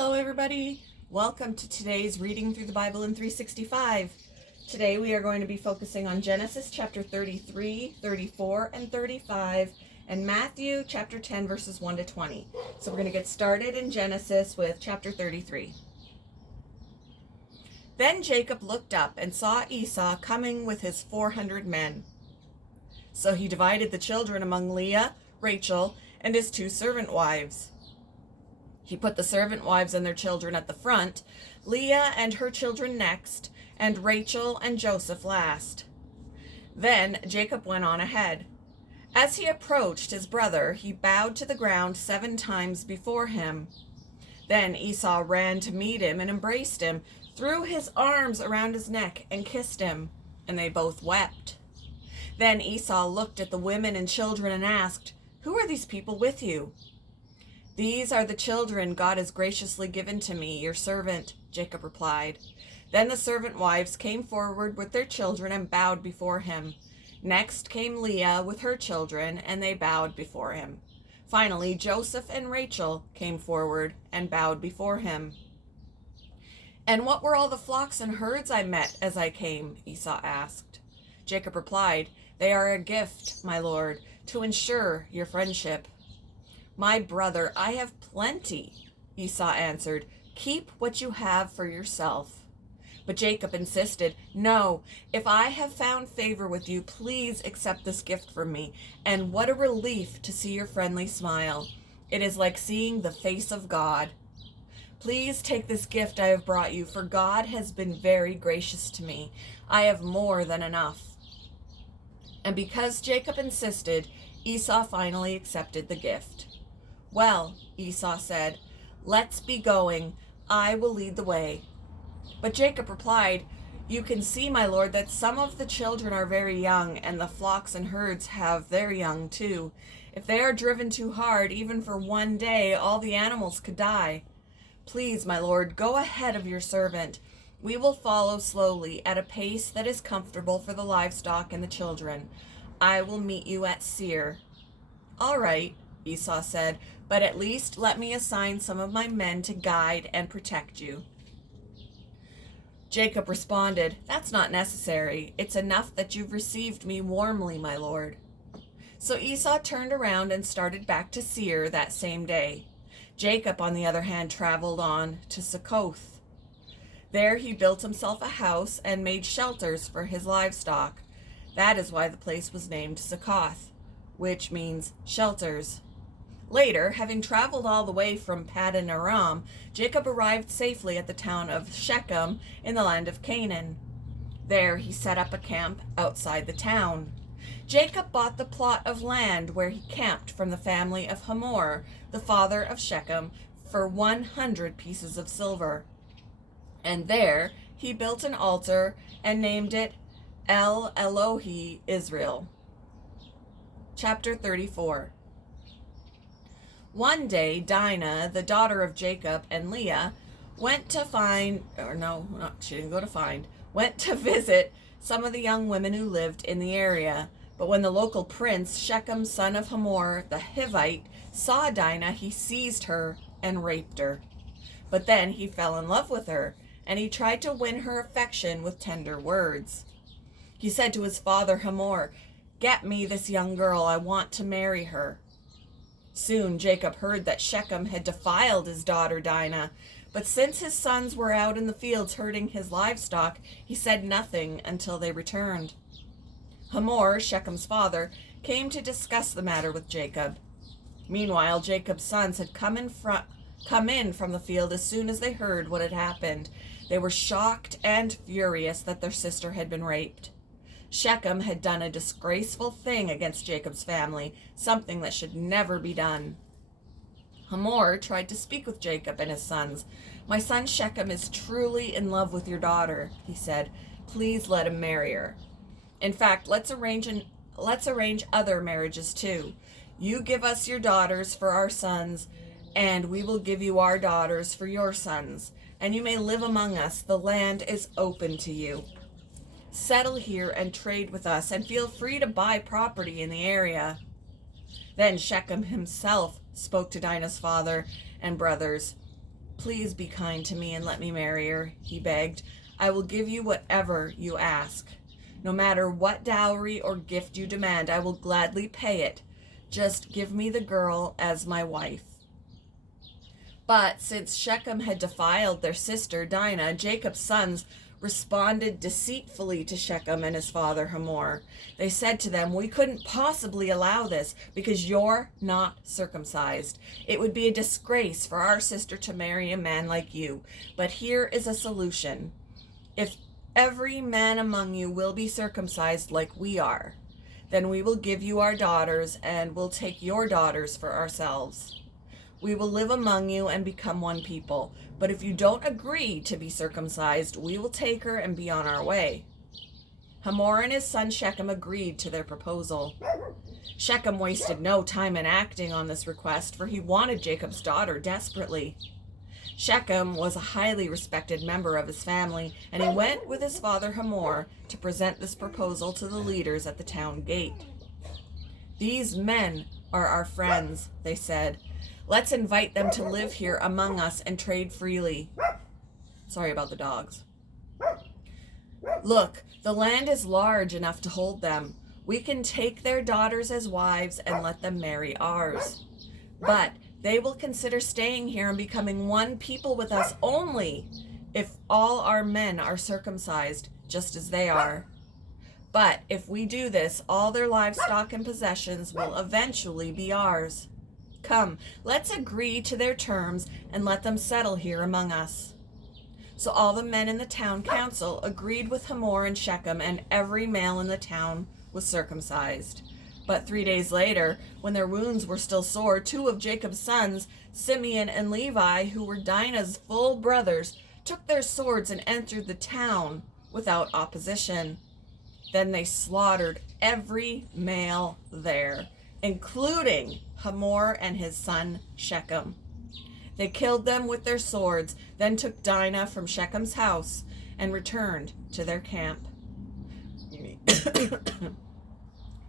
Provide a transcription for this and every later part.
Hello everybody! Welcome to today's Reading Through the Bible in 365. Today we are going to be focusing on Genesis chapter 33, 34, and 35, and Matthew chapter 10 verses 1 to 20. So we're going to get started in Genesis with chapter 33. Then Jacob looked up and saw Esau coming with his 400 men. So he divided the children among Leah, Rachel, and his 2 servant wives. He put the servant wives and their children at the front, Leah and her children next, and Rachel and Joseph last. Then Jacob went on ahead. As he approached his brother, he bowed to the ground 7 times before him. Then Esau ran to meet him and embraced him, threw his arms around his neck and kissed him, and they both wept. Then Esau looked at the women and children and asked, "Who are these people with you?" "These are the children God has graciously given to me, your servant," Jacob replied. Then the servant wives came forward with their children and bowed before him. Next came Leah with her children, and they bowed before him. Finally, Joseph and Rachel came forward and bowed before him. "And what were all the flocks and herds I met as I came?" Esau asked. Jacob replied, "They are a gift, my lord, to ensure your friendship." "My brother, I have plenty," Esau answered. "Keep what you have for yourself." But Jacob insisted, "No, if I have found favor with you, please accept this gift from me. And what a relief to see your friendly smile. It is like seeing the face of God. Please take this gift I have brought you, for God has been very gracious to me. I have more than enough." And because Jacob insisted, Esau finally accepted the gift. "Well," Esau said, "let's be going. I will lead the way." But Jacob replied, "You can see, my lord, that some of the children are very young, and the flocks and herds have their young too. If they are driven too hard, even for one day, all the animals could die. Please, my lord, go ahead of your servant. We will follow slowly at a pace that is comfortable for the livestock and the children. I will meet you at Seir." "All right," Esau said, "but at least let me assign some of my men to guide and protect you." Jacob responded, "That's not necessary. It's enough that you've received me warmly, my lord." So Esau turned around and started back to Seir that same day. Jacob, on the other hand, traveled on to Succoth. There he built himself a house and made shelters for his livestock. That is why the place was named Succoth, which means shelters. Later, having traveled all the way from Paddan Aram, Jacob arrived safely at the town of Shechem in the land of Canaan. There he set up a camp outside the town. Jacob bought the plot of land where he camped from the family of Hamor, the father of Shechem, for 100 pieces of silver. And there he built an altar and named it El Elohe Israel. Chapter 34. One day, Dinah, the daughter of Jacob and Leah, went to visit some of the young women who lived in the area. But when the local prince, Shechem, son of Hamor, the Hivite, saw Dinah, he seized her and raped her. But then he fell in love with her, and he tried to win her affection with tender words. He said to his father Hamor, "Get me this young girl, I want to marry her." Soon Jacob heard that Shechem had defiled his daughter Dinah, but since his sons were out in the fields herding his livestock, he said nothing until they returned. Hamor, Shechem's father, came to discuss the matter with Jacob. Meanwhile, Jacob's sons had come in from the field as soon as they heard what had happened. They were shocked and furious that their sister had been raped. Shechem had done a disgraceful thing against Jacob's family, something that should never be done. Hamor tried to speak with Jacob and his sons. "My son Shechem is truly in love with your daughter," he said. "Please let him marry her. In fact, let's arrange other marriages too. You give us your daughters for our sons, and we will give you our daughters for your sons. And you may live among us. The land is open to you. Settle here and trade with us, and feel free to buy property in the area." Then Shechem himself spoke to Dinah's father and brothers. Please be kind to me and let me marry her, he begged. I will give you whatever you ask. No matter what dowry or gift you demand, I will gladly pay it. Just give me the girl as my wife. But since Shechem had defiled their sister Dinah, Jacob's sons responded deceitfully to Shechem and his father Hamor. They said to them, "We couldn't possibly allow this because you're not circumcised. It would be a disgrace for our sister to marry a man like you. But here is a solution. If every man among you will be circumcised like we are, then we will give you our daughters and will take your daughters for ourselves. We will live among you and become one people. But if you don't agree to be circumcised, we will take her and be on our way." Hamor and his son Shechem agreed to their proposal. Shechem wasted no time in acting on this request, for he wanted Jacob's daughter desperately. Shechem was a highly respected member of his family, and he went with his father Hamor to present this proposal to the leaders at the town gate. "These men are our friends," they said. "Let's invite them to live here among us and trade freely." Sorry about the dogs. "Look, the land is large enough to hold them. We can take their daughters as wives and let them marry ours. But they will consider staying here and becoming one people with us only if all our men are circumcised, just as they are. But if we do this, all their livestock and possessions will eventually be ours. Come, let's agree to their terms and let them settle here among us." So all the men in the town council agreed with Hamor and Shechem, and every male in the town was circumcised. But 3 days later, when their wounds were still sore, 2 of Jacob's sons, Simeon and Levi, who were Dinah's full brothers, took their swords and entered the town without opposition. Then they slaughtered every male there, including Hamor and his son Shechem. They killed them with their swords, then took Dinah from Shechem's house and returned to their camp.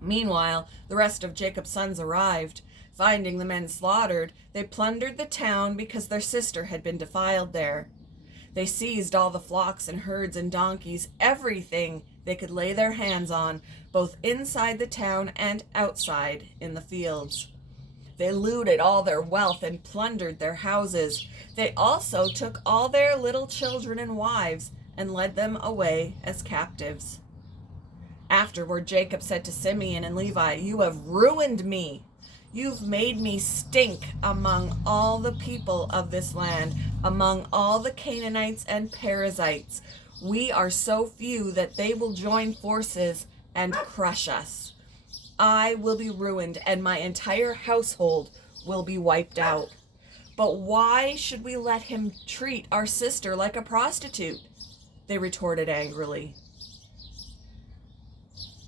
Meanwhile, the rest of Jacob's sons arrived. Finding the men slaughtered, they plundered the town because their sister had been defiled there. They seized all the flocks and herds and donkeys, everything they could lay their hands on, both inside the town and outside in the fields. They looted all their wealth and plundered their houses. They also took all their little children and wives and led them away as captives. Afterward, Jacob said to Simeon and Levi, "You have ruined me. You've made me stink among all the people of this land, among all the Canaanites and Perizzites. We are so few that they will join forces and crush us. I will be ruined, and my entire household will be wiped out. But why should we let him treat our sister like a prostitute?" they retorted angrily.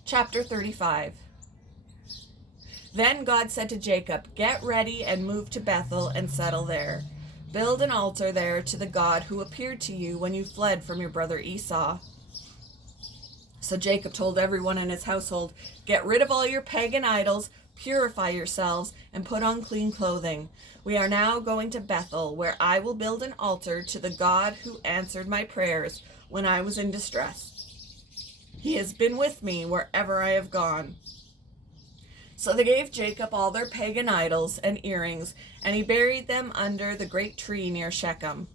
Chapter 35. Then God said to Jacob, "Get ready and move to Bethel and settle there. Build an altar there to the God who appeared to you when you fled from your brother Esau." So Jacob told everyone in his household, "Get rid of all your pagan idols, purify yourselves, and put on clean clothing. We are now going to Bethel, where I will build an altar to the God who answered my prayers when I was in distress. He has been with me wherever I have gone." So they gave Jacob all their pagan idols and earrings, and he buried them under the great tree near Shechem.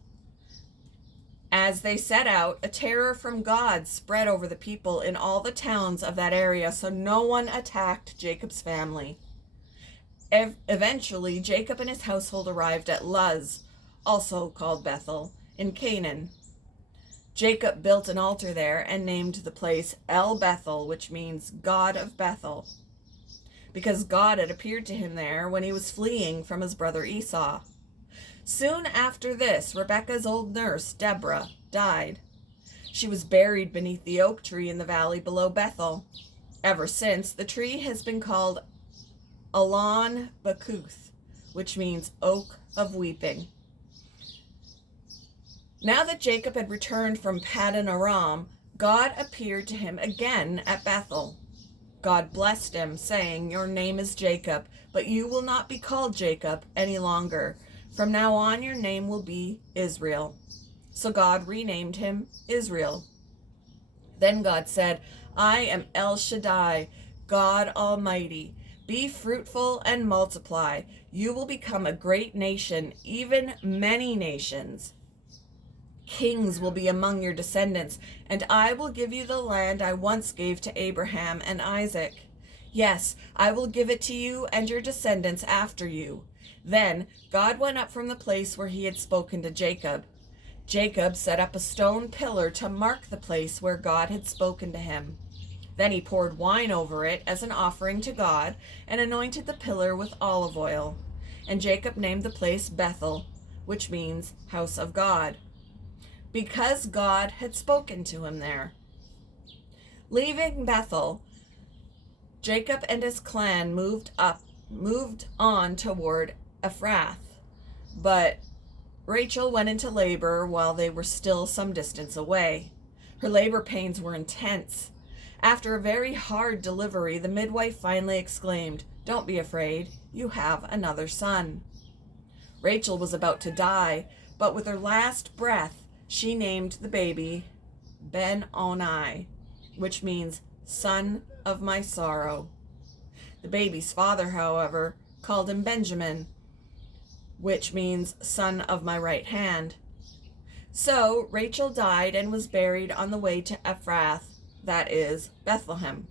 As they set out, a terror from God spread over the people in all the towns of that area, so no one attacked Jacob's family. Eventually, Jacob and his household arrived at Luz, also called Bethel, in Canaan. Jacob built an altar there and named the place El Bethel, which means God of Bethel, because God had appeared to him there when he was fleeing from his brother Esau. Soon after this, Rebekah's old nurse, Deborah, died. She was buried beneath the oak tree in the valley below Bethel. Ever since, the tree has been called Allon Bacuth, which means oak of weeping. Now that Jacob had returned from Paddan Aram, God appeared to him again at Bethel. God blessed him, saying, "Your name is Jacob, but you will not be called Jacob any longer. From now on, your name will be Israel." So God renamed him Israel. Then God said, "I am El Shaddai, God Almighty. Be fruitful and multiply. You will become a great nation, even many nations. Kings will be among your descendants, and I will give you the land I once gave to Abraham and Isaac. Yes, I will give it to you and your descendants after you." Then God went up from the place where he had spoken to Jacob. Jacob set up a stone pillar to mark the place where God had spoken to him. Then he poured wine over it as an offering to God and anointed the pillar with olive oil. And Jacob named the place Bethel, which means house of God, because God had spoken to him there. Leaving Bethel, Jacob and his clan moved on toward Ephrath, but Rachel went into labor while they were still some distance away. Her labor pains were intense. After a very hard delivery, the midwife finally exclaimed, "Don't be afraid, you have another son." Rachel was about to die, but with her last breath, she named the baby Ben-Oni, which means son of my sorrow. The baby's father, however, called him Benjamin, which means son of my right hand. So Rachel died and was buried on the way to Ephrath, that is, Bethlehem.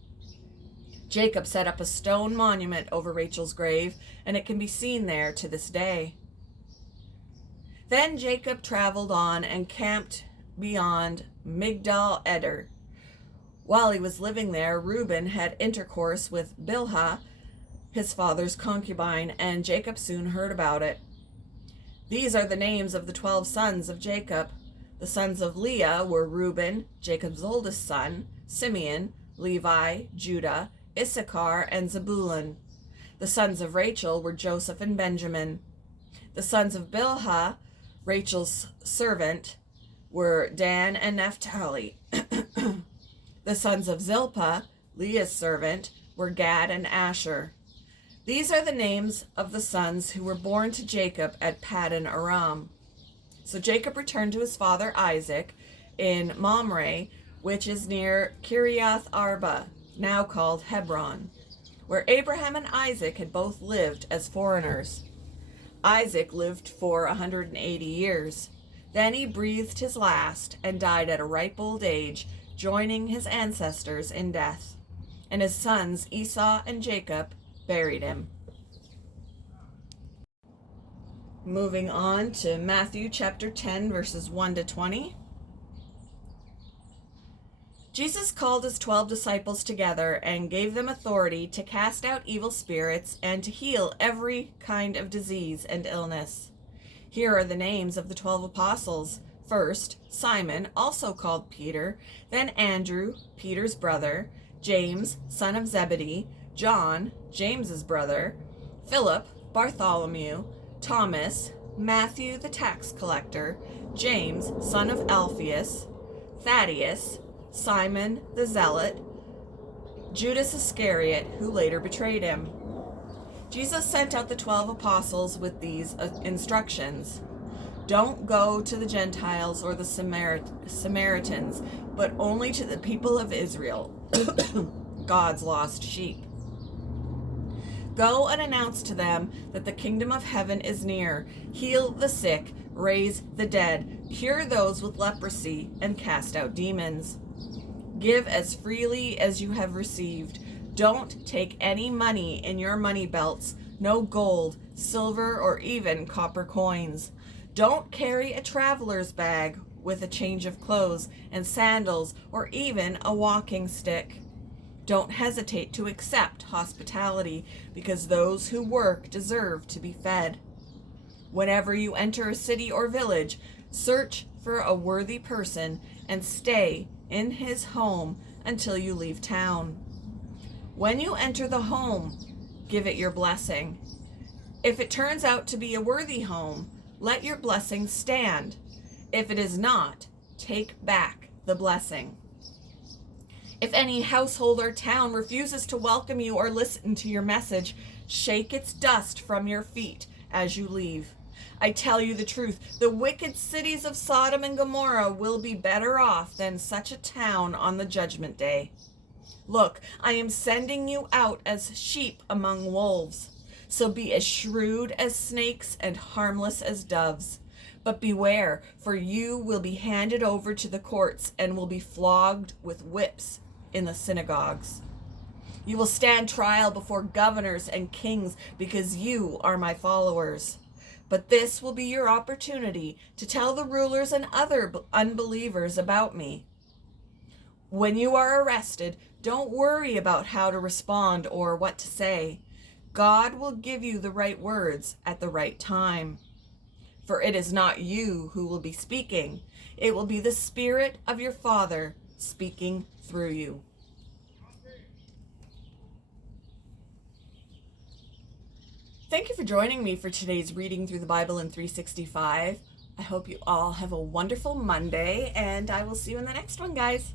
Jacob set up a stone monument over Rachel's grave, and it can be seen there to this day. Then Jacob traveled on and camped beyond Migdal Eder. While he was living there, Reuben had intercourse with Bilhah, his father's concubine, and Jacob soon heard about it. These are the names of the 12 sons of Jacob. The sons of Leah were Reuben, Jacob's oldest son, Simeon, Levi, Judah, Issachar, and Zebulun. The sons of Rachel were Joseph and Benjamin. The sons of Bilhah, Rachel's servant, were Dan and Naphtali. The sons of Zilpah, Leah's servant, were Gad and Asher. These are the names of the sons who were born to Jacob at Paddan Aram. So Jacob returned to his father Isaac in Mamre, which is near Kiriath Arba, now called Hebron, where Abraham and Isaac had both lived as foreigners. Isaac lived for 180 years. Then he breathed his last and died at a ripe old age, joining his ancestors in death. And his sons Esau and Jacob buried him. Moving on to Matthew chapter 10, verses 1 to 20. Jesus called his 12 disciples together and gave them authority to cast out evil spirits and to heal every kind of disease and illness. Here are the names of the 12 apostles. First, Simon, also called Peter, then Andrew, Peter's brother, James, son of Zebedee, John, James's brother, Philip, Bartholomew, Thomas, Matthew the tax collector, James, son of Alphaeus, Thaddeus, Simon the zealot, Judas Iscariot, who later betrayed him. Jesus sent out the 12 apostles with these instructions. Don't go to the Gentiles or the Samaritans, but only to the people of Israel, God's lost sheep. Go and announce to them that the kingdom of heaven is near. Heal the sick, raise the dead, cure those with leprosy, and cast out demons. Give as freely as you have received. Don't take any money in your money belts, no gold, silver, or even copper coins. Don't carry a traveler's bag with a change of clothes and sandals or even a walking stick. Don't hesitate to accept hospitality, because those who work deserve to be fed. Whenever you enter a city or village, search for a worthy person and stay in his home until you leave town. When you enter the home, give it your blessing. If it turns out to be a worthy home, let your blessing stand. If it is not, take back the blessing. If any household or town refuses to welcome you or listen to your message, shake its dust from your feet as you leave. I tell you the truth, the wicked cities of Sodom and Gomorrah will be better off than such a town on the judgment day. Look, I am sending you out as sheep among wolves. So be as shrewd as snakes and harmless as doves. But beware, for you will be handed over to the courts and will be flogged with whips in the synagogues. You will stand trial before governors and kings because you are my followers. But this will be your opportunity to tell the rulers and other unbelievers about me. When you are arrested, don't worry about how to respond or what to say. God will give you the right words at the right time. For it is not you who will be speaking. It will be the Spirit of your Father speaking through you. Thank you for joining me for today's reading through the Bible in 365. I hope you all have a wonderful Monday, and I will see you in the next one, guys.